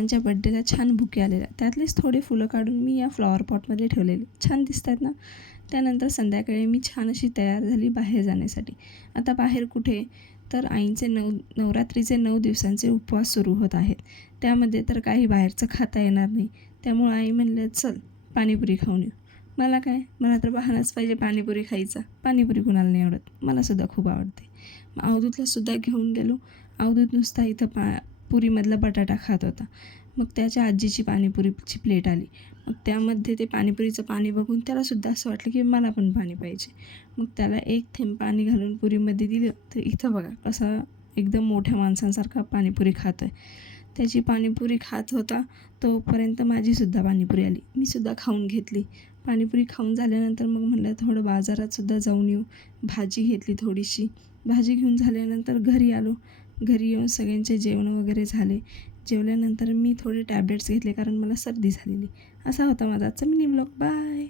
बाबांच्या बड्डेला छान बुके आलेला, त्यातलेच थोडे फुलं काढून मी या फ्लॉवर पॉटमध्ये ठेवलेले. छान दिसतात ना. त्यानंतर संध्याकाळी मी छान अशी तयार झाली बाहेर जाण्यासाठी. आता बाहेर कुठे, तर आईंचे नवरात्रीचे 9 दिवसांचे उपवास सुरू होत आहेत. त्यामध्ये तर काही बाहेरचं खाता येणार नाही. त्यामुळं आई म्हणल्या, चल पाणीपुरी खाऊन येऊ. मला काय, मला तर बहाणाच पाहिजे पाणीपुरी खायचा. पाणीपुरी कुणाला नाही आवडत, मलासुद्धा खूप आवडते. मग अवधूतलासुद्धा घेऊन गेलो. अवधूत नुसता इथं पुरीमधला बटाटा खात होता. मग त्याच्या आजीची पाणीपुरीची प्लेट आली. मग त्यामध्ये ते पाणीपुरीचं पाणी बघून त्यालासुद्धा असं वाटलं की मला पण पाणी पाहिजे. मग त्याला एक थेंब पाणी घालून पुरीमध्ये दिलं, तर इथं बघा कसं एकदम मोठ्या माणसांसारखा पाणीपुरी खातो आहे. त्याची पाणीपुरी खात होता तोपर्यंत माझीसुद्धा पाणीपुरी आली. मीसुद्धा खाऊन घेतली. पाणीपुरी खाऊन झाल्यानंतर मग म्हणलं थोडं बाजारातसुद्धा जाऊन येऊ. भाजी घेतली थोडीशी. भाजी घेऊन झाल्यानंतर घरी आलो. घरी येऊन सगळ्यांचे जेवण वगैरे झाले. जेवल्यानंतर मी थोडे टॅब्लेट्स घेतले कारण मला सर्दी झालेली. असा होता माझा आजचा मिनी ब्लॉग. बाय.